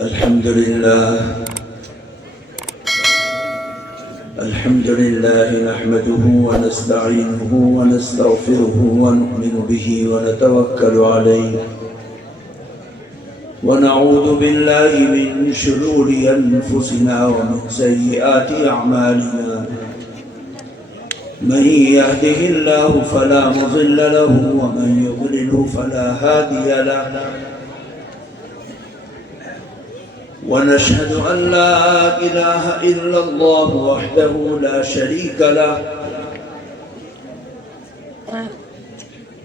الحمد لله نحمده ونستعينه ونستغفره ونؤمن به ونتوكل عليه ونعوذ بالله من شرور أنفسنا ومن سيئات أعمالنا من يهده الله فلا مضل له ومن يضلل فلا هادي له ونشهد أن لا إله إلا الله وحده لا شريك له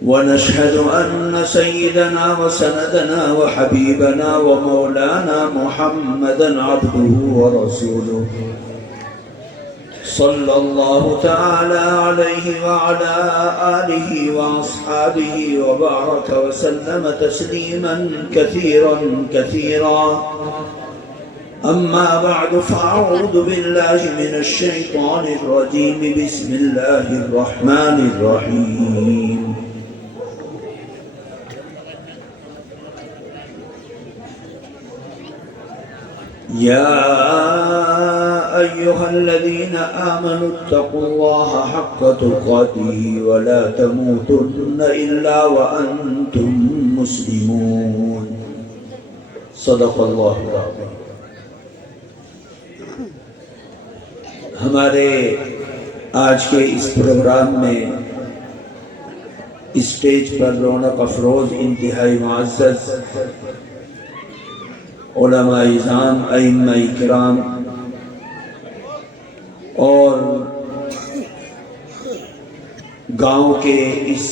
ونشهد أن سيدنا وسندنا وحبيبنا ومولانا محمدا عبده ورسوله صلى الله تعالى عليه وعلى آله وأصحابه وبارك وسلم تسليما كثيرا كثيرا أما بعد فأعوذ بالله من الشيطان الرجيم بسم الله الرحمن الرحيم يا أيها الذين آمنوا اتقوا الله حق تقاته ولا تموتن إلا وأنتم مسلمون صدق الله العظيم. ہمارے آج کے اس پروگرام میں اسٹیج پر رونق افروز انتہائی معزز علماء اعظام ائمہ کرام اور گاؤں کے اس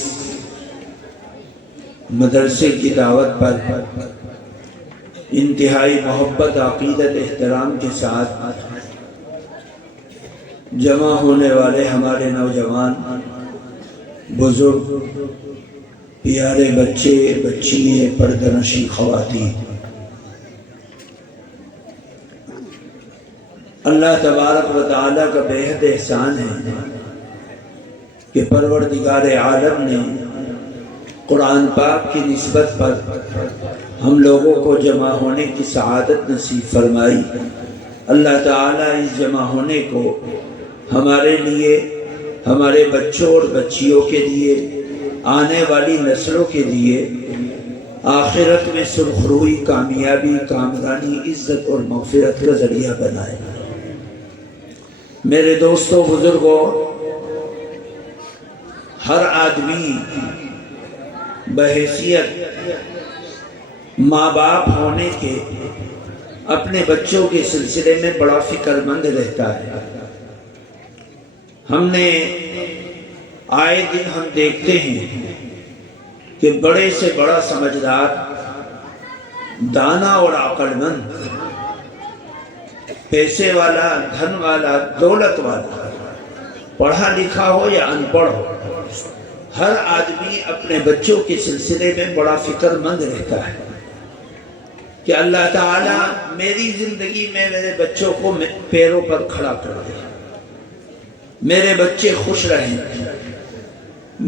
مدرسے کی دعوت پر انتہائی محبت عقیدت احترام کے ساتھ جمع ہونے والے ہمارے نوجوان بزرگ پیارے بچے بچیاں پردہ نشین خواتین، اللہ تبارک و تعالیٰ کا بے حد احسان ہے کہ پروردگار عالم نے قرآن پاک کی نسبت پر ہم لوگوں کو جمع ہونے کی سعادت نصیب فرمائی. اللہ تعالیٰ اس جمع ہونے کو ہمارے لیے، ہمارے بچوں اور بچیوں کے لیے، آنے والی نسلوں کے لیے آخرت میں سرخروئی، کامیابی، کامرانی، عزت اور مغفرت کا ذریعہ بنائے. میرے دوستوں، بزرگوں، ہر آدمی بحیثیت ماں باپ ہونے کے اپنے بچوں کے سلسلے میں بڑا فکر مند رہتا ہے. ہم نے آئے دن ہم دیکھتے ہیں کہ بڑے سے بڑا سمجھدار، دانا اور عقل مند، پیسے والا، دھن والا، دولت والا، پڑھا لکھا ہو یا ان پڑھ ہو، ہر آدمی اپنے بچوں کے سلسلے میں بڑا فکر مند رہتا ہے کہ اللہ تعالیٰ میری زندگی میں میرے بچوں کو پیروں پر کھڑا کر دے، میرے بچے خوش رہیں،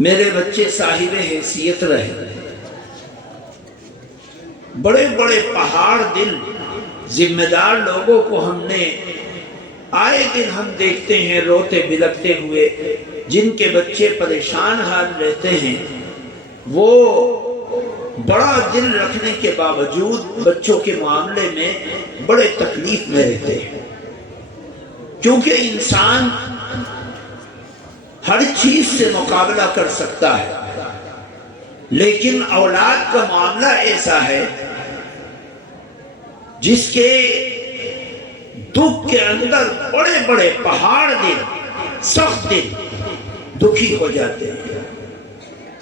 میرے بچے صاحب حیثیت رہیں. بڑے بڑے پہاڑ دل ذمہ دار لوگوں کو ہم نے آئے دن ہم دیکھتے ہیں روتے بلکتے ہوئے، جن کے بچے پریشان حال رہتے ہیں. وہ بڑا دل رکھنے کے باوجود بچوں کے معاملے میں بڑے تکلیف میں رہتے ہیں، کیونکہ انسان ہر چیز سے مقابلہ کر سکتا ہے، لیکن اولاد کا معاملہ ایسا ہے جس کے دکھ کے اندر بڑے بڑے پہاڑ دل، سخت دل دکھی ہو جاتے ہیں،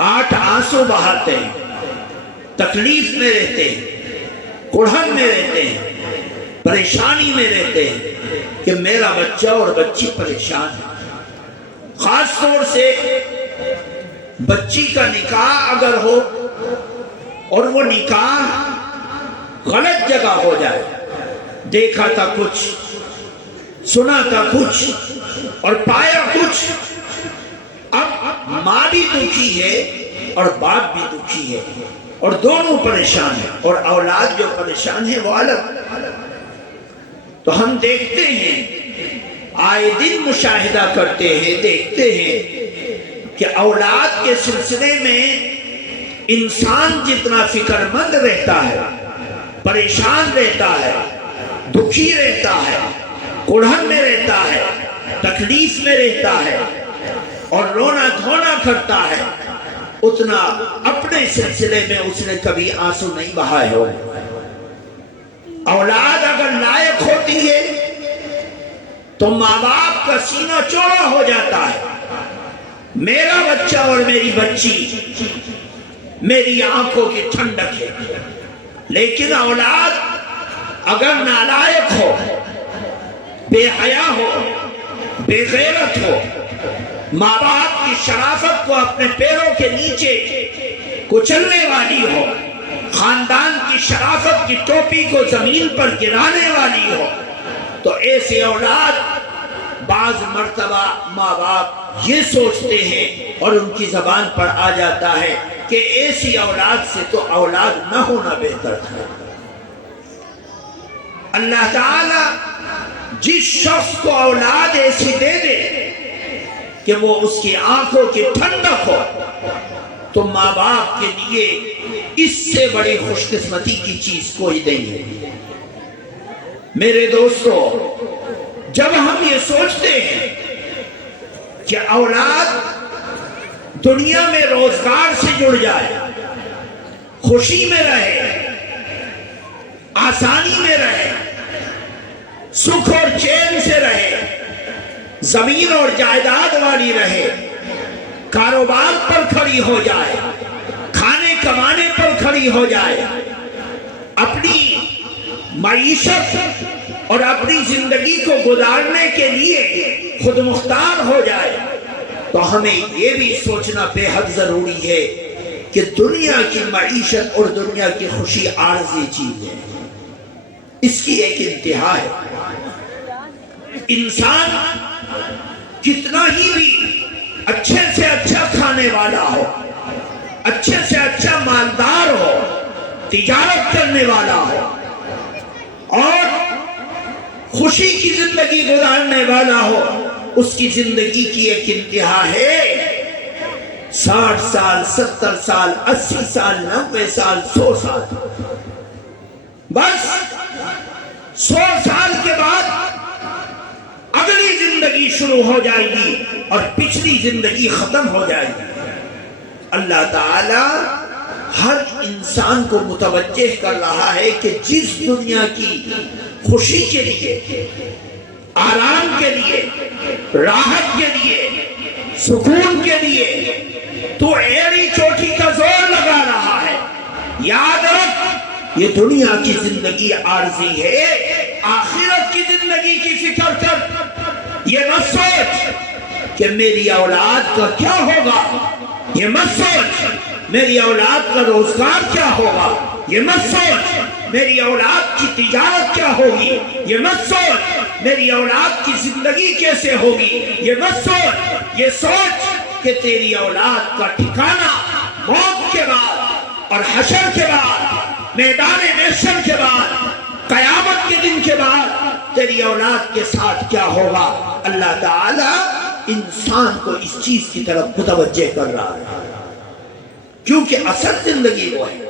8 آنسو بہاتے ہیں، تکلیف میں رہتے ہیں، کڑھن میں رہتے ہیں، پریشانی میں رہتے ہیں کہ میرا بچہ اور بچی پریشان ہے. خاص طور سے بچی کا نکاح اگر ہو اور وہ نکاح غلط جگہ ہو جائے، دیکھا تھا کچھ، سنا تھا کچھ اور پایا کچھ، اب ماں بھی دکھی ہے اور باپ بھی دکھی ہے اور دونوں پریشان ہیں، اور اولاد جو پریشان ہے وہ الگ. تو ہم دیکھتے ہیں، آئے دن مشاہدہ کرتے ہیں، دیکھتے ہیں کہ اولاد کے سلسلے میں انسان جتنا فکر مند رہتا ہے، پریشان رہتا ہے، دکھی رہتا ہے، کڑھن میں رہتا ہے، تکلیف میں رہتا ہے اور رونا دھونا کرتا ہے، اتنا اپنے سلسلے میں اس نے کبھی آنسو نہیں بہائے ہو۔ اولاد اگر لائق ہوتی ہے تو ماں باپ کا سینہ چوڑا ہو جاتا ہے، میرا بچہ اور میری بچی میری آنکھوں کی ٹھنڈک ہے۔ لیکن اولاد اگر نالائق ہو، بے حیا ہو، بے غیرت ہو، ماں باپ کی شرافت کو اپنے پیروں کے نیچے کچلنے والی ہو، خاندان کی شرافت کی ٹوپی کو زمین پر گرانے والی ہو، تو ایسے اولاد بعض مرتبہ ماں باپ یہ سوچتے ہیں اور ان کی زبان پر آ جاتا ہے کہ ایسی اولاد سے تو اولاد نہ ہونا بہتر تھا۔ اللہ تعالی جس شخص کو اولاد ایسی دے دے کہ وہ اس کی آنکھوں کی ٹھنڈک ہو، تو ماں باپ کے لیے اس سے بڑی خوش قسمتی کی چیز کوئی نہیں ہے۔ میرے دوستو، جب ہم یہ سوچتے ہیں کہ اولاد دنیا میں روزگار سے جڑ جائے، خوشی میں رہے، آسانی میں رہے، سکھ اور چین سے رہے، زمین اور جائیداد والی رہے، کاروبار پر کھڑی ہو جائے، کھانے کمانے پر کھڑی ہو جائے، اپنی معیشت اور اپنی زندگی کو گزارنے کے لیے خود مختار ہو جائے، تو ہمیں یہ بھی سوچنا بے حد ضروری ہے کہ دنیا کی معیشت اور دنیا کی خوشی عارضی چیز ہے، اس کی ایک انتہا ہے۔ انسان کتنا ہی بھی اچھے سے اچھا کھانے والا ہو، اچھے سے اچھا مالدار ہو، تجارت کرنے والا ہو اور خوشی کی زندگی گزارنے والا ہو، اس کی زندگی کی ایک انتہا ہے۔ 60 سال، 70 سال، 80 سال، 90 سال، 100 سال، بس 100 سال کے بعد اگلی زندگی شروع ہو جائے گی اور پچھلی زندگی ختم ہو جائے گی۔ اللہ تعالی ہر انسان کو متوجہ کر رہا ہے کہ جس دنیا کی خوشی کے لیے، آرام کے لیے، راحت کے لیے، سکون کے لیے تو ایڑی چوٹی کا زور لگا رہا ہے، یاد رکھ یہ دنیا کی زندگی عارضی ہے، آخرت کی زندگی کی فکر کر۔ یہ مت سوچ کہ میری اولاد کا کیا ہوگا، یہ مت سوچ میری اولاد کا روزگار کیا ہوگا، یہ مت سوچ میری اولاد کی تجارت کیا ہوگی، یہ مت سوچ میری اولاد کی زندگی کیسے ہوگی، یہ مت سوچ، یہ سوچ کہ تیری اولاد کا ٹھکانہ موت کے بعد اور حشر کے بعد، میدان محشر کے بعد، قیامت کے دن کے بعد تیری اولاد کے ساتھ کیا ہوگا۔ اللہ تعالی انسان کو اس چیز کی طرف متوجہ کر رہا ہے، کیونکہ اصل زندگی وہ ہے۔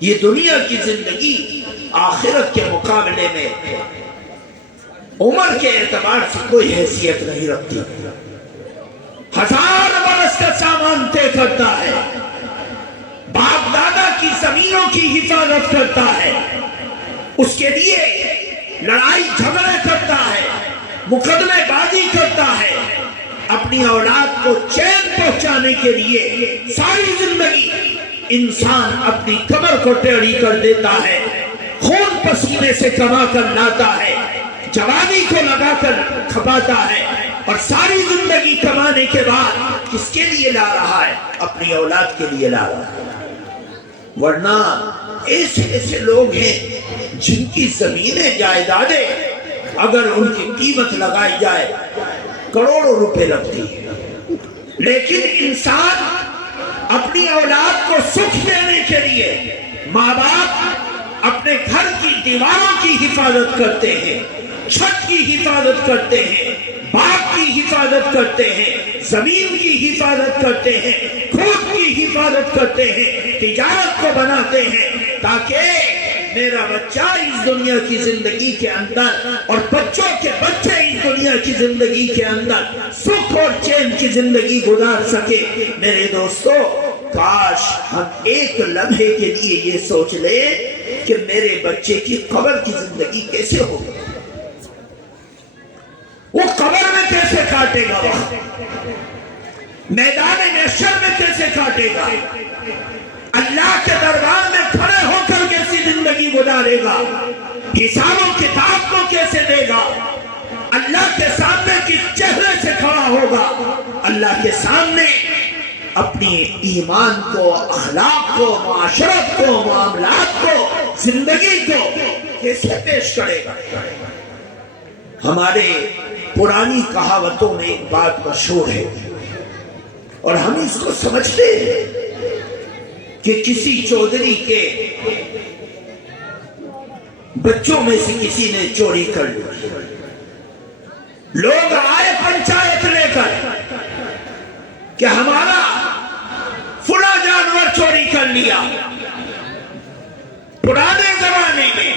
یہ دنیا کی زندگی آخرت کے مقابلے میں عمر کے اعتبار سے کوئی حیثیت نہیں رکھتی۔ 1000 برس کا سامان طے کرتا ہے، باپ دادا کی زمینوں کی حفاظت کرتا ہے، اس کے لیے لڑائی جھگڑے کرتا ہے، مقدمے بازی کرتا ہے، اپنی اولاد کو چین پہنچانے کے لیے ساری زندگی انسان اپنی کمر کو ٹیڑھی کر دیتا ہے، خون پسینے سے کما کر لاتا ہے، جوانی کو لگا کر کھپاتا ہے، اور ساری زندگی کمانے کے بعد کس کے لیے لا رہا ہے؟ اپنی اولاد کے لیے لا رہا ہے۔ ورنہ ایسے لوگ ہیں جن کی زمینیں جائیدادیں اگر ان کی قیمت لگائی جائے کروڑوں روپے لگتی ہے، لیکن انسان اپنی اولاد کو سکھ دینے کے لیے، ماں باپ اپنے گھر کی دیواروں کی حفاظت کرتے ہیں، چھت کی حفاظت کرتے ہیں، باغ کی حفاظت کرتے ہیں، زمین کی حفاظت کرتے ہیں، کھود کی حفاظت کرتے ہیں، تجارت کو بناتے ہیں تاکہ میرا بچہ اس دنیا کی زندگی کے اندر اور بچوں کے بچے اس دنیا کی زندگی کے اندر سکھ اور چین کی زندگی گزار سکے۔ میرے دوستو، کاش ہم ایک لمحے کے لیے یہ سوچ لیں کہ میرے بچے کی قبر کی زندگی کیسے ہوگی، وہ قبر میں کیسے کاٹے گا، وقت میدان محشر میں کیسے کاٹے گا، اللہ کے دربار میں کھڑے ہو کر کیسی زندگی گزارے گا، حساب و کتاب کو کیسے دے گا، اللہ کے سامنے کس چہرے سے کھڑا ہوگا، اللہ کے سامنے اپنی ایمان کو، اخلاق کو، معاشرت کو، معاملات کو، زندگی کو کیسے پیش کرے گا۔ ہمارے پرانی کہاوتوں میں ایک بات مشہور ہے اور ہم اس کو سمجھتے ہیں کہ کسی چودھری کے بچوں میں سے کسی نے چوری کر لی، لوگ آئے پنچایت لے کر کہ ہمارا فلاں جانور چوری کر لیا۔ پرانے زمانے میں،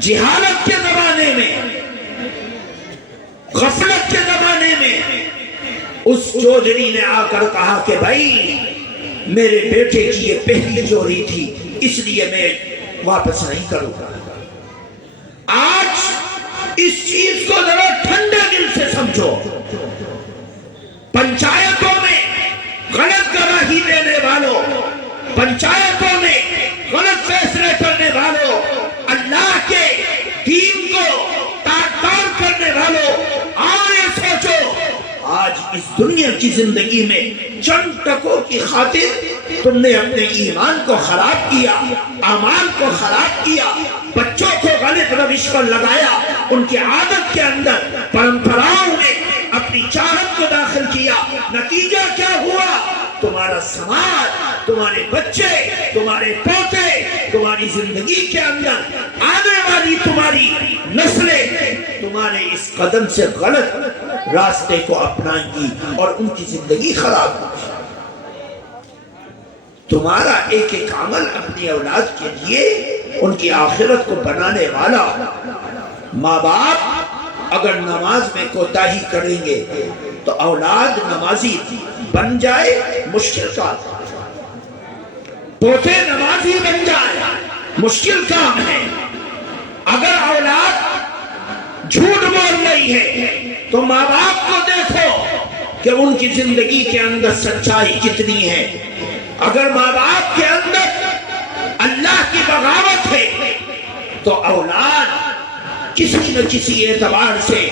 جہالت کے زمانے میں، غفلت کے زمانے میں اس چودھری نے آ کر کہا کہ بھائی میرے بیٹے کی یہ پہلی چوری تھی، اس لیے میں واپس نہیں کروں گا۔ آج اس چیز کو ذرا ٹھنڈے دل سے سمجھو، پنچایتوں میں غلط گواہی دینے والوں، پنچایتوں میں غلط فیصلے کرنے والوں، اللہ کے دین کو تار کرنے والوں، آئے سوچو آج اس دنیا کی زندگی میں چند ٹکوں کی خاطر تم نے اپنے ایمان کو خراب کیا، اعمال کو خراب کیا، بچوں کو غلط روش پر لگایا، ان کی عادت کے اندر، پرمپراؤں میں اپنی چاہت کو داخل کیا۔ نتیجہ کیا ہوا؟ تمہارا سماج، تمہارے بچے، تمہارے پوتے، تمہاری زندگی کے اندر آنے والی تمہاری نسلیں تمہارے اس قدم سے غلط راستے کو اپنائیں گی اور ان کی زندگی خراب ہوگی۔ تمہارا ایک ایک عمل اپنی اولاد کے لیے ان کی آخرت کو بنانے والا۔ ماں باپ اگر نماز میں کوتاہی کریں گے تو اولاد نمازی بن جائے مشکل کام، پوتے نمازی بن جائے مشکل کام ہے۔ اگر اولاد جھوٹ بول رہی ہے تو ماں باپ کو دیکھو کہ ان کی زندگی کے اندر سچائی کتنی ہے۔ اگر ماں باپ کے اندر اللہ کی بغاوت ہے تو اولاد کسی نہ کسی اعتبار سے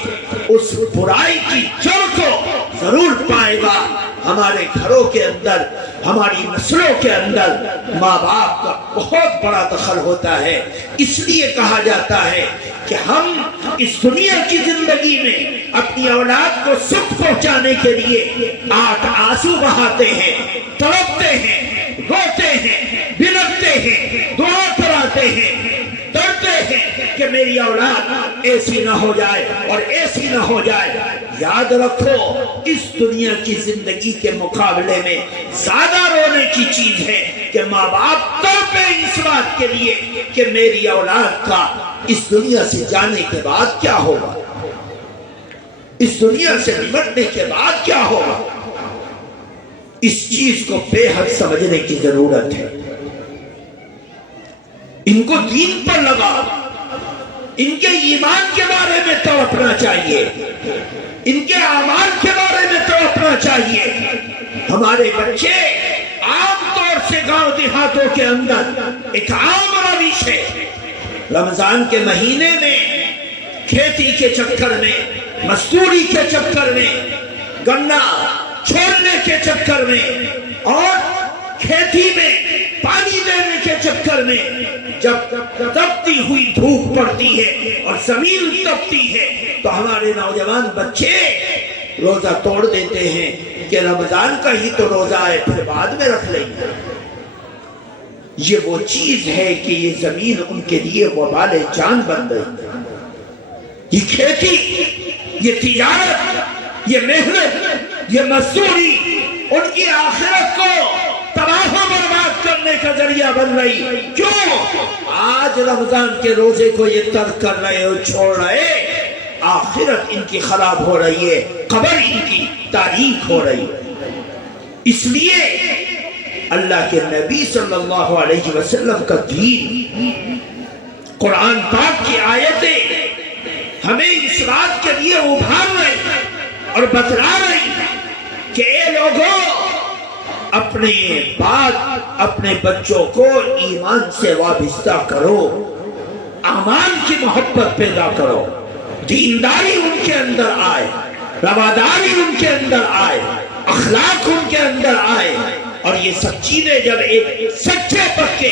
اس برائی کی جڑ کو ضرور پائے گا۔ ہمارے گھروں کے اندر، ہماری نسلوں کے اندر ماں باپ کا بہت بڑا دخل ہوتا ہے۔ اس لیے کہا جاتا ہے کہ ہم اس دنیا کی زندگی میں اپنی اولاد کو سکھ پہنچانے کے لیے 8 آنسو بہاتے ہیں، تڑپتے ہیں، روتے ہیں، بلکتے ہیں، دعا کراتے ہیں، ڈرتے ہیں کہ میری اولاد ایسی نہ ہو جائے اور ایسی نہ ہو جائے۔ یاد رکھو، اس دنیا کی زندگی کے مقابلے میں زیادہ رونے کی چیز ہے کہ ماں باپ تڑپے اس بات کے لیے کہ میری اولاد کا اس دنیا سے جانے کے بعد کیا ہوگا، اس دنیا سے نمٹنے کے بعد کیا ہوگا۔ اس چیز کو بے حد سمجھنے کی ضرورت ہے۔ ان کو دین پر لگا، ان کے ایمان کے بارے میں تڑپنا چاہیے، ان کے اعمال کے بارے میں تڑپنا چاہیے۔ ہمارے بچے عام طور سے گاؤں دیہاتوں کے اندر ایک عام روش ہے، رمضان کے مہینے میں کھیتی کے چکر میں، مزدوری کے چکر میں، گنا چھوڑنے کے چکر میں اور کھیتی میں پانی دینے کے چکر میں جب تپتی ہوئی دھوپ پڑتی ہے اور زمین تپتی ہے تو ہمارے نوجوان بچے روزہ توڑ دیتے ہیں کہ رمضان کا ہی تو روزہ ہے، پھر بعد میں رکھ لیں گے۔ یہ وہ چیز ہے کہ یہ زمین ان کے لیے وبال جان بن گئی. یہ کھیتی، یہ تجارت، یہ محنت، یہ مزدوری ان کی آخرت کو تباہ و برباد کرنے کا ذریعہ بن رہی. کیوں؟ آج رمضان کے روزے کو یہ ترک کر رہے اور چھوڑ رہے، آخرت ان کی خراب ہو رہی ہے، قبر ان کی تاریک ہو رہی ہے. اس لیے اللہ کے نبی صلی اللہ علیہ وسلم کا دین، قرآن پاک کی آیتیں ہمیں اس بات کے لیے ابھار رہی اور بتلا رہی کہ اے لوگوں، اپنے بات اپنے بچوں کو ایمان سے وابستہ کرو، اعمال کی محبت پیدا کرو، دینداری ان کے اندر آئے، رواداری ان کے اندر آئے، اخلاق ان کے اندر آئے. اور یہ سب چیزیں جب ایک سچے پکے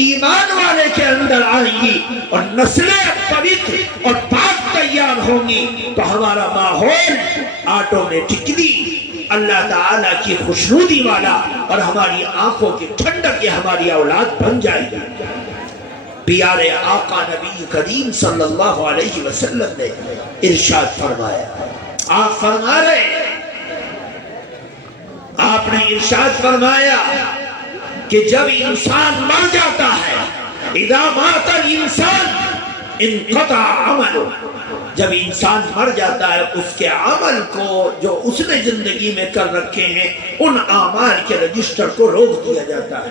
ایمان والے کے اندر آئیں گی اور نسلیں پوتر اور پاک تیار ہوں گی تو ہمارا ماحول آٹومیٹکلی اللہ تعالیٰ کی خوشنودی والا اور ہماری آنکھوں کی ٹھنڈک یہ ہماری اولاد بن جائے گی. پیارے آقا نبی کریم صلی اللہ علیہ وسلم نے ارشاد فرمایا، آپ فرما رہے، آپ نے ارشاد فرمایا کہ جب انسان مر جاتا ہے، اذا مات الانسان انقطع عمله، جب انسان مر جاتا ہے اس کے عمل کو جو اس نے زندگی میں کر رکھے ہیں ان اعمال کے رجسٹر کو روک دیا جاتا ہے.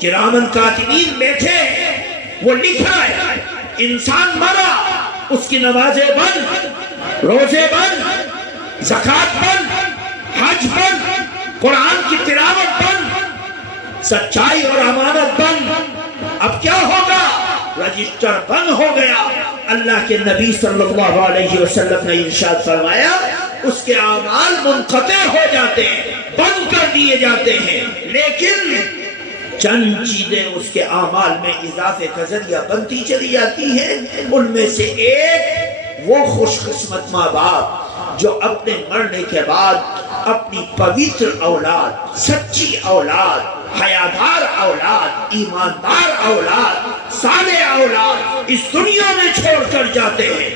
کرامن کاتبین بیٹھے وہ لکھ رہا ہے، انسان مرا، اس کی نمازیں بند، روزے بند، زکوٰۃ بند، حج بند، قرآن کی تلاوت بند، سچائی اور امانت بند. اب کیا ہوگا؟ رجسٹر بند ہو گیا. اللہ کے نبی صلی اللہ علیہ وسلم نے ارشاد فرمایا اس کے اعمال منقطع ہو جاتے ہیں، بند کر دیے جاتے ہیں، لیکن چند چیزیں اس کے اعمال میں اضافے کا ذریعہ بنتی چلی جاتی ہیں. ان میں سے ایک وہ خوش قسمت ماں باپ جو اپنے مرنے کے بعد اپنی پوتر اولاد، سچی اولاد، حیادار اولاد، ایماندار اولاد، صالح اولاد اس دنیا میں چھوڑ کر جاتے ہیں،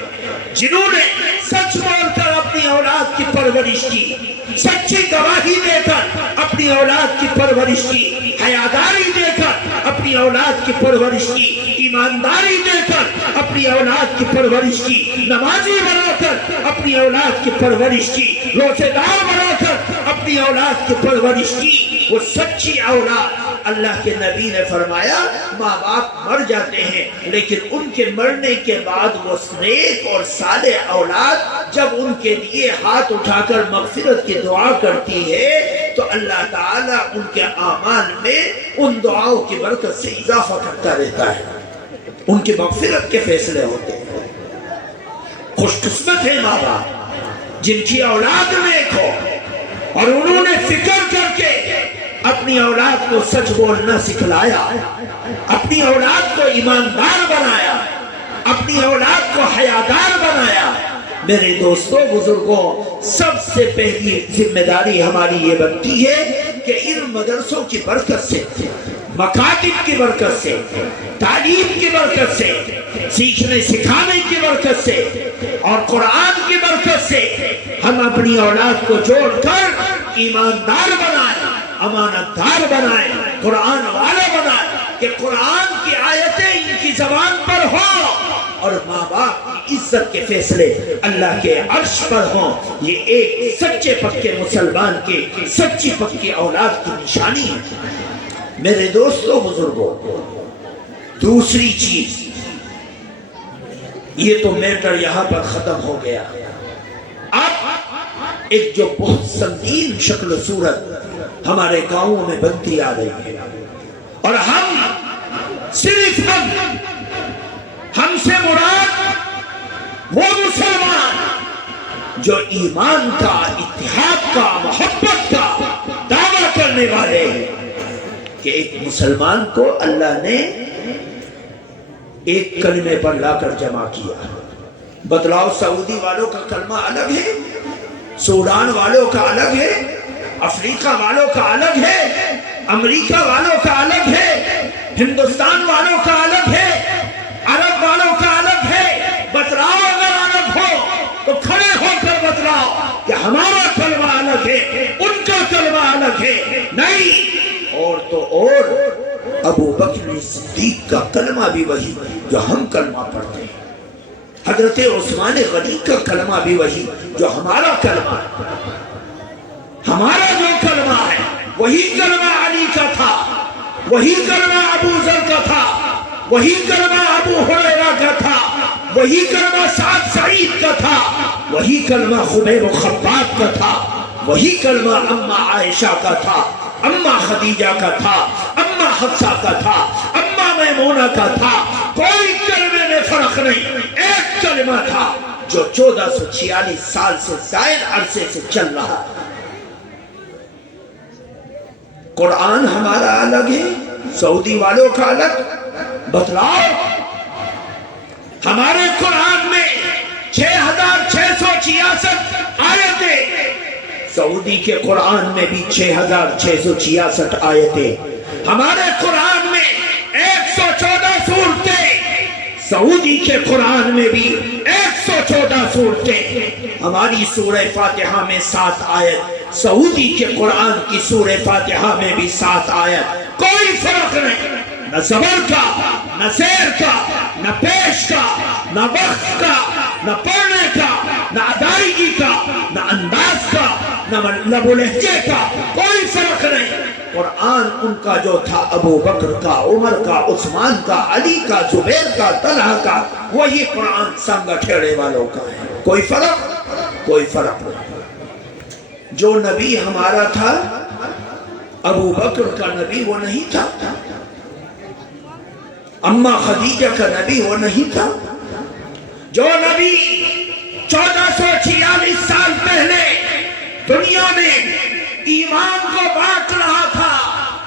جنہوں نے سچ بول کر اپنی اولاد کی پرورش کی، سچی گواہی دے کر اپنی اولاد کی پرورش کی، حیاداری دے کر اپنی اولاد کی پرورش کی، ایمانداری دے کر اپنی اولاد کی پرورش کی، نمازی بنا کر اپنی اولاد کی پرورش کی، روزے دار بنا کر اپنی اولاد کی پرورش کی. وہ سچی اولاد، اللہ کے نبی نے فرمایا ماں باپ مر جاتے ہیں لیکن ان کے مرنے کے بعد وہ نیک اور صالح اولاد جب ان کے لیے ہاتھ اٹھا کر مغفرت کی دعا کرتی ہے تو اللہ تعالیٰ ان کے اعمال میں ان دعاؤں کی برکت سے اضافہ کرتا رہتا ہے، ان کی مغفرت کے فیصلے ہوتے ہیں. خوش قسمت ہے ماں باپ جن کی اولاد نیک ہو اور انہوں نے فکر کر کے اپنی اولاد کو سچ بولنا سکھلایا، اپنی اولاد کو ایماندار بنایا، اپنی اولاد کو حیادار بنایا. میرے دوستوں بزرگوں، سب سے پہلی ذمہ داری ہماری یہ بنتی ہے کہ ان مدرسوں کی برکت سے، مکاتب کی برکت سے، تعلیم کی برکت سے، سیکھنے سکھانے کی برکت سے اور قرآن کی برکت سے ہم اپنی اولاد کو جوڑ کر ایماندار بنائیں، امانت دار بنائیں، قرآن والا بنائیں کہ قرآن کی آیتیں ان کی زبان پر ہوں اور ماں باپ کی عزت کے فیصلے اللہ کے عرش پر ہوں. یہ ایک سچے پکے مسلمان کی سچی پکی اولاد کی نشانی ہے. میرے دوستوں بزرگوں، دوسری چیز، یہ تو میٹر یہاں پر ختم ہو گیا. اب ایک جو بہت سنگین شکل و صورت ہمارے گاؤں میں بنتی آ رہی ہے اور ہم صرف ہم سے مراد وہ مسلمان جو ایمان کا، اتحاد کا، محبت کا دعویٰ کرنے والے ہیں کہ ایک مسلمان کو اللہ نے ایک کلمے پر لا کر جمع کیا. بتلاؤ، سعودی والوں کا کلمہ الگ ہے، سوڈان والوں کا الگ ہے، افریقہ والوں کا الگ ہے، امریکہ والوں کا الگ ہے، ہندوستان والوں کا الگ ہے، عرب والوں کا الگ ہے، بتلاؤ اگر الگ ہو تو کھڑے ہو کر بتلاؤ کہ ہمارا کلمہ الگ ہے، ان کا کلمہ الگ ہے۔ نہیں، اور تو اور ابو بکر صدیق کا کلمہ بھی وہی جو ہم کلمہ پڑھتے ہیں، حضرت عثمان غنی کا کلمہ بھی وہی جو ہمارا کلمہ ہے۔ ہمارا جو کلمہ ہے وہی کلمہ علی کا تھا، وہی کلمہ ابو ذر کا تھا، وہی کلمہ ابو ہریرہ کا تھا، وہی کلمہ سعد سعید کا تھا، وہی کلمہ خبیب خباب کا تھا، وہی کلمہ اماں عائشہ کا تھا، اماں خدیجہ کا تھا، اماں حفصہ کا تھا، اماں میمونہ کا تھا۔ کوئی کلمے میں فرق نہیں، ایک کلمہ تھا جو 1446 سال سے زائد عرصے سے چل رہا ہے۔ قرآن ہمارا الگ ہے، سعودی والوں کا الگ۔ بتلاؤ، ہمارے قرآن میں 6666 آیتیں، سعودی کے قرآن میں بھی 6666 آیتیں، ہمارے قرآن میں 114 سورتیں، سعودی کے قرآن میں بھی 114 سورتیں۔ ہماری سورہ فاتحہ میں 7 آیت، سعودی کے قرآن کی سورہ فاتحہ میں بھی 7 آیت۔ کوئی فرق نہیں، نہ زبر کا، نہ زیر کا، نہ پیش کا، نہ وقت کا، نہ پڑھنے کا، نہ ادائیگی کا، نہ انداز کا، نہ لب و لہجے کا، کوئی فرق نہیں۔ قرآن ان کا جو تھا ابو بکر کا، عمر کا، عثمان کا، علی کا، زبیر کا، طلحہ کا، وہی قرآن سنگ ٹھیڑے والوں کا ہے۔ کوئی فرق نہیں۔ جو نبی ہمارا تھا ابو بکر کا نبی وہ نہیں تھا، اماں خدیجہ کا نبی وہ نہیں تھا۔ جو نبی 1446 سال پہلے دنیا میں ایمان کو بانٹ رہا تھا،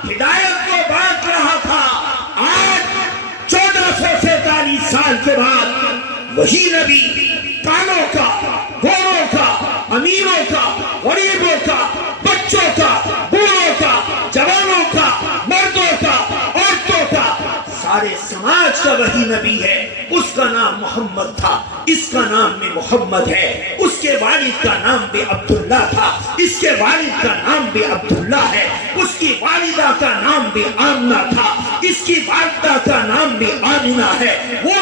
ہدایت کو بانٹ رہا تھا، آج 1447 سال کے بعد وہی نبی کالوں کا، گوروں کا، امیروں کا، غریبوں کا، بچوں کا، بوڑھوں کا، جوانوں کا، مردوں کا، عورتوں کا، سارے سماج کا وہی نبی ہے۔ اس کا نام محمد تھا، اس کا نام بھی محمد ہے۔ اس کے والد کا نام بھی عبداللہ تھا، اس کے والد کا نام بھی عبداللہ ہے۔ اس کی والدہ کا نام بھی آمنہ تھا، اس کی والدہ کا نام بھی آمنہ ہے۔ وہ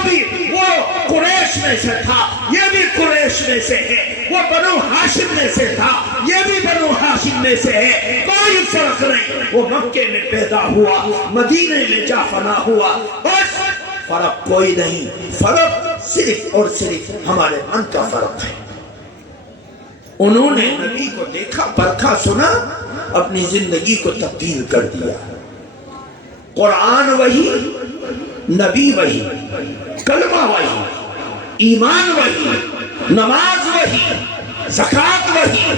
قریش میں سے تھا، یہ بھی قریش میں سے ہے۔ وہ بنو ہاشم میں سے تھا، یہ بھی بنو ہاشم میں سے ہے۔ کوئی فرق نہیں۔ وہ مکے میں پیدا ہوا، مدینے میں جا فنا ہوا، بس فرق کوئی نہیں۔ فرق صرف اور صرف ہمارے من کا فرق ہے۔ انہوں نے نبی کو دیکھا، پرکھا، سنا، اپنی زندگی کو تبدیل کر دیا۔ قرآن وہی، نبی وہی، کلمہ وہی، ایمان وہی، نماز وہی، زکوٰۃ وہی،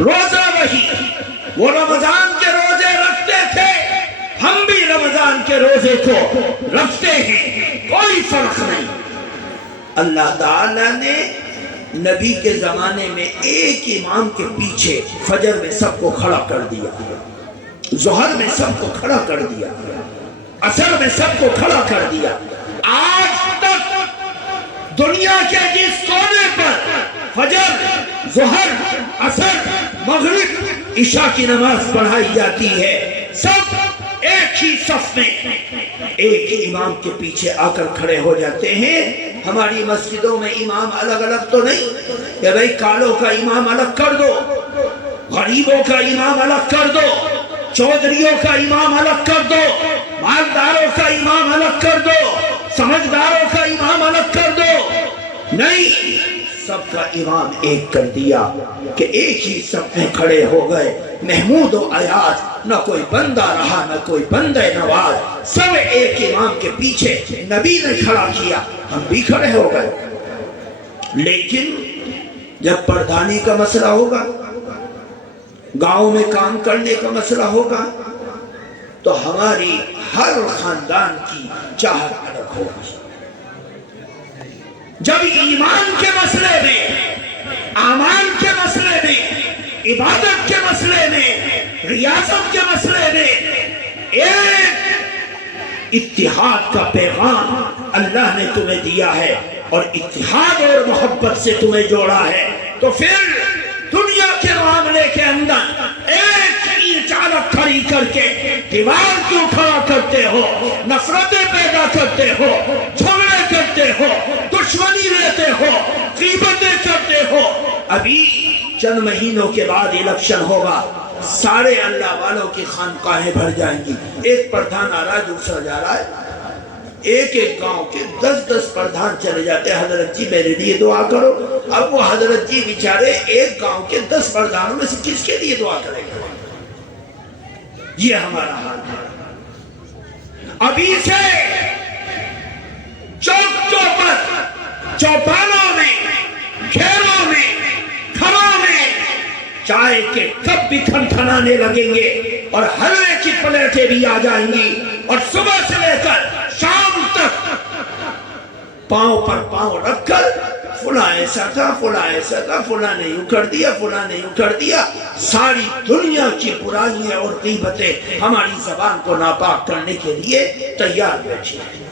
روزہ وہی۔ وہ رمضان کے روزے رکھتے تھے، ہم بھی رمضان کے روزے کو رکھتے ہیں، کوئی فرق نہیں۔ اللہ تعالیٰ نے نبی کے زمانے میں ایک امام کے پیچھے فجر میں سب کو کھڑا کر دیا، ظہر میں سب کو کھڑا کر دیا، عصر میں سب کو کھڑا کر دیا۔ آج تک دنیا کے جس کونے پر فجر، ظہر، عصر، مغرب، عشاء کی نماز پڑھائی جاتی ہے، سب ایک ہی صف میں ایک ہی امام کے پیچھے آ کر کھڑے ہو جاتے ہیں۔ ہماری مسجدوں میں امام الگ الگ تو نہیں کہ بھئی کالوں کا امام الگ کر دو، غریبوں کا امام الگ کر دو، چودھریوں کا امام الگ کر دو، مالداروں کا امام الگ کر دو، سمجھداروں کا امام الگ کر دو۔ نہیں، سب کا امام ایک کر دیا کہ ایک ہی صف میں کھڑے ہو گئے۔ محمود و ایاز، نہ کوئی بندہ رہا نہ کوئی بندہ نواز، سب ایک امام کے پیچھے نبی نے کھڑا کیا، ہم بھی کھڑے ہو گئے۔ لیکن جب پردھانی کا مسئلہ ہوگا، گاؤں میں کام کرنے کا مسئلہ ہوگا، تو ہماری ہر خاندان کی چاہت الگ ہوگی۔ جب ایمان کے مسئلے میں، اعمال کے مسئلے میں، عبادت کے مسئلے میں، ریاست کے مسئلے میں ایک اتحاد کا پیغام اللہ نے تمہیں دیا ہے اور اتحاد اور محبت سے تمہیں جوڑا ہے، تو پھر دنیا کے معاملے کے اندر ایک اینٹ الگ کھڑی کر کے دیوار کیوں کھڑا کرتے ہو؟ نفرتیں پیدا کرتے ہو، جھگڑے کرتے ہو، دشمنی لیتے ہو، غیبتیں کرتے ہو۔ ابھی چند مہینوں کے بعد الیکشن ہوگا، سارے اللہ والوں کی خانقاہیں بھر جائیں گی، ایک پردھان آ رہا ہے، دوسرا جا رہا ہے، ایک ایک گاؤں کے 10 پردھان چلے جاتے ہیں، حضرت جی میرے لیے دعا کرو۔ اب وہ حضرت جی بیچارے ایک گاؤں کے 10 پردھانوں میں سے کس کے لیے دعا کریں گے؟ یہ ہمارا حال ہے۔ ابھی سے چوک چوپٹ، چوپانوں میں، گھیروں میں، گھروں میں چائے کے کپ بھی کھنکھنانے لگیں گے اور حلوے کی پلیٹیں بھی آ جائیں گی، اور صبح سے لے کر شام تک پاؤں پر پاؤں رکھ کر فلاں ایسا تھا، فلاں ایسا تھا، فلاں نے یوں کر دیا، فلاں نے یوں کر دیا، ساری دنیا کی برائیاں اور غیبتیں ہماری زبان کو ناپاک کرنے کے لیے تیار بیٹھے ہیں۔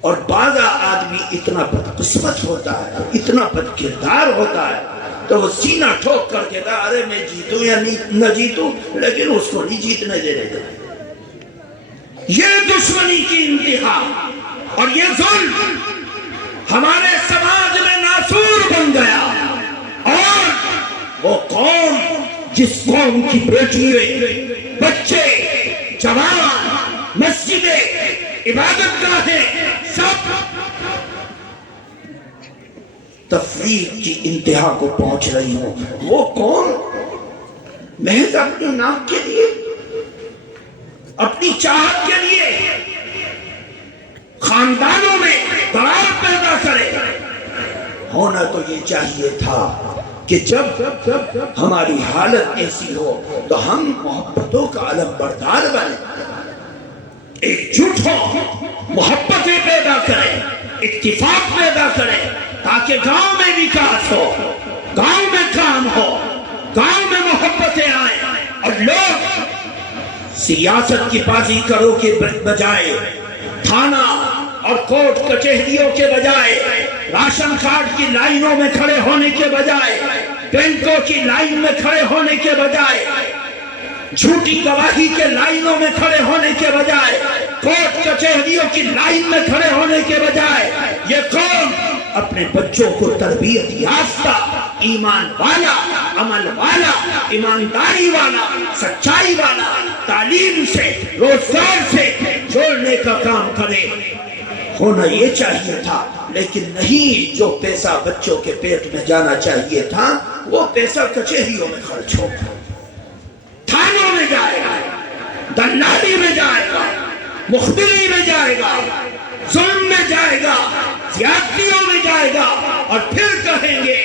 اور بعض آدمی اتنا بدقسمت ہوتا ہے، اتنا بد کردار ہوتا ہے، تو وہ سینہ ٹھوک کر کہتا ہے ارے میں جیتوں یا نہ جیتوں، لیکن اس کو نہیں جیتنے دے رہے تھے۔ یہ دشمنی کی انتہا اور یہ ظلم ہمارے سماج میں ناسور بن گیا، اور وہ قوم جس قوم کی بیٹیاں، بچے، جوان، مسجدیں، عبادت گاہیں سب تفریق کی انتہا کو پہنچ رہی ہوں، وہ کون محض اپنے نام کے لیے، اپنی چاہت کے لیے خاندانوں میں درار پیدا کرے۔ ہونا تو یہ چاہیے تھا کہ جب ہماری حالت ایسی ہو تو ہم محبتوں کا علم بردار بنیں، ایک جھوٹ ہو، محبتیں پیدا کریں، اتفاق پیدا کریں، تاکہ گاؤں میں وکاس ہو، گاؤں میں کام ہو، گاؤں میں محبتیں آئیں، اور لوگ سیاست کی بازی کرو کے بجائے، تھانہ اور کورٹ کچہریوں کے بجائے، راشن کارڈ کی لائنوں میں کھڑے ہونے کے بجائے، بینکوں کی لائن میں کھڑے ہونے کے بجائے، جھوٹی گواہی کے لائنوں میں کھڑے ہونے کے بجائے، کورٹ کچہریوں کی لائن میں کھڑے ہونے کے بجائے، یہ قوم اپنے بچوں کو تربیت یافتہ، ایمان والا، عمل والا، ایمانداری والا، سچائی والا، تعلیم سے، روزگار سے جوڑنے کا کام کرے۔ ہونا یہ چاہیے تھا، لیکن نہیں، جو پیسہ بچوں کے پیٹ میں جانا چاہیے تھا وہ پیسہ کچہریوں میں خرچ ہوگا، تھانوں میں جائے گا، دلالی میں جائے گا، مخبری میں جائے گا، ظلم میں جائے گا، زیادتیوں میں جائے گا، اور پھر کہیں گے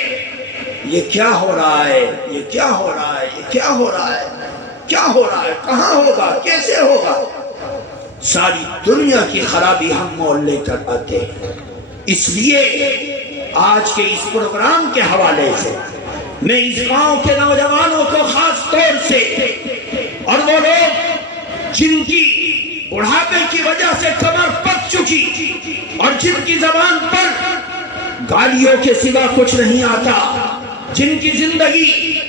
یہ کیا ہو رہا ہے، یہ کیا ہو رہا ہے، یہ کیا ہو رہا ہے، کیا ہو رہا ہے، کہاں ہوگا، کیسے ہوگا۔ ساری دنیا کی خرابی ہم مول لے کر آتے ہیں۔ اس لیے آج کے اس پروگرام کے حوالے سے میں اس گاؤں کے نوجوانوں کو خاص طور سے، اور وہ لوگ جن کی بڑھاپے کی وجہ سے کمر پک چکی اور جن کی زبان پر گالیوں کے سوا کچھ نہیں آتا، جن کی زندگی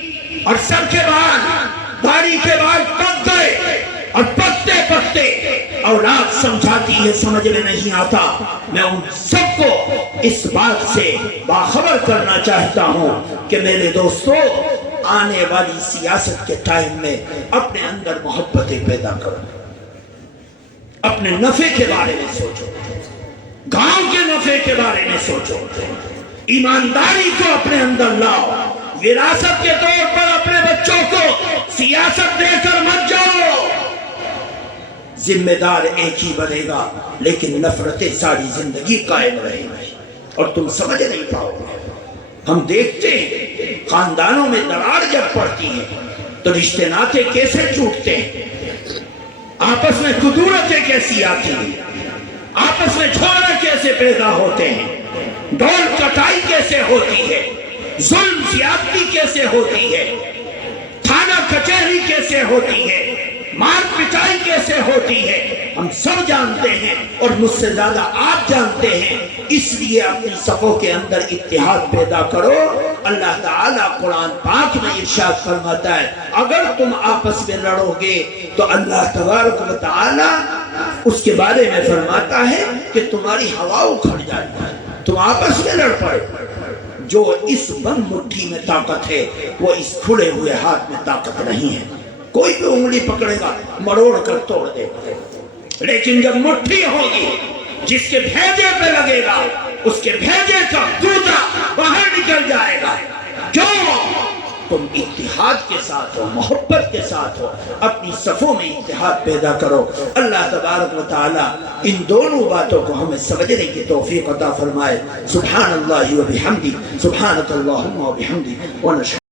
اور سر کے بعد داڑھی کے بعد پک گئے اور پکتے پکتے اولاد سمجھاتی ہے سمجھ میں نہیں آتا، میں ان سب کو اس بات سے باخبر کرنا چاہتا ہوں کہ میرے دوستو، آنے والی سیاست کے ٹائم میں اپنے اندر محبتیں پیدا کرو، اپنے نفع کے بارے میں سوچو، گاؤں کے نفع کے بارے میں سوچو، ایمانداری کو اپنے اندر لاؤ، وراثت کے طور پر اپنے بچوں کو سیاست دے کر مت جاؤ۔ ذمہ دار ایک ہی بنے گا، لیکن نفرتیں ساری زندگی قائم رہیں گی اور تم سمجھ نہیں پاؤ گے۔ ہم دیکھتے ہیں خاندانوں میں درار جب پڑتی ہے تو رشتے ناطے کیسے ٹوٹتے ہیں، آپس میں کدورتیں کیسی آتی ہیں، آپس میں جھگڑے کیسے پیدا ہوتے ہیں، ڈول کٹائی کیسے ہوتی ہے، ظلم زیادتی کیسے ہوتی ہے، تھانہ کچہری کیسے ہوتی ہے، مار پٹائی کیسے ہوتی ہے ہم سب جانتے ہیں، اور مجھ سے زیادہ آپ جانتے ہیں۔ اس لیے اپنی صفوں کے اندر اتحاد پیدا کرو۔ اللہ تعالیٰ قرآن پاک میں ارشاد فرماتا ہے اگر تم آپس میں لڑو گے تو اللہ تبارک و تعالیٰ اس کے بارے میں فرماتا ہے کہ تمہاری ہوا اکھڑ جائے گی، تم آپس میں لڑ پڑے۔ جو اس بند مٹھی میں طاقت ہے وہ اس کھلے ہوئے ہاتھ میں طاقت نہیں ہے۔ کوئی بھی انگلی پکڑے گا مروڑ کر توڑ دے گا، لیکن جب مٹھی ہوگی جس کے بھیجے پہ لگے گا اس کے بھیجے کا دوسرا باہر نکل جائے گا۔ کیوں؟ تم اتحاد کے ساتھ ہو، محبت کے ساتھ ہو، اپنی صفوں میں اتحاد پیدا کرو۔ اللہ تبارک و تعالی ان دونوں باتوں کو ہمیں سمجھنے کی توفیق عطا فرمائے۔ سبحان اللہ و بحمدہ، سبحانک اللہم و بحمدک، ونشہد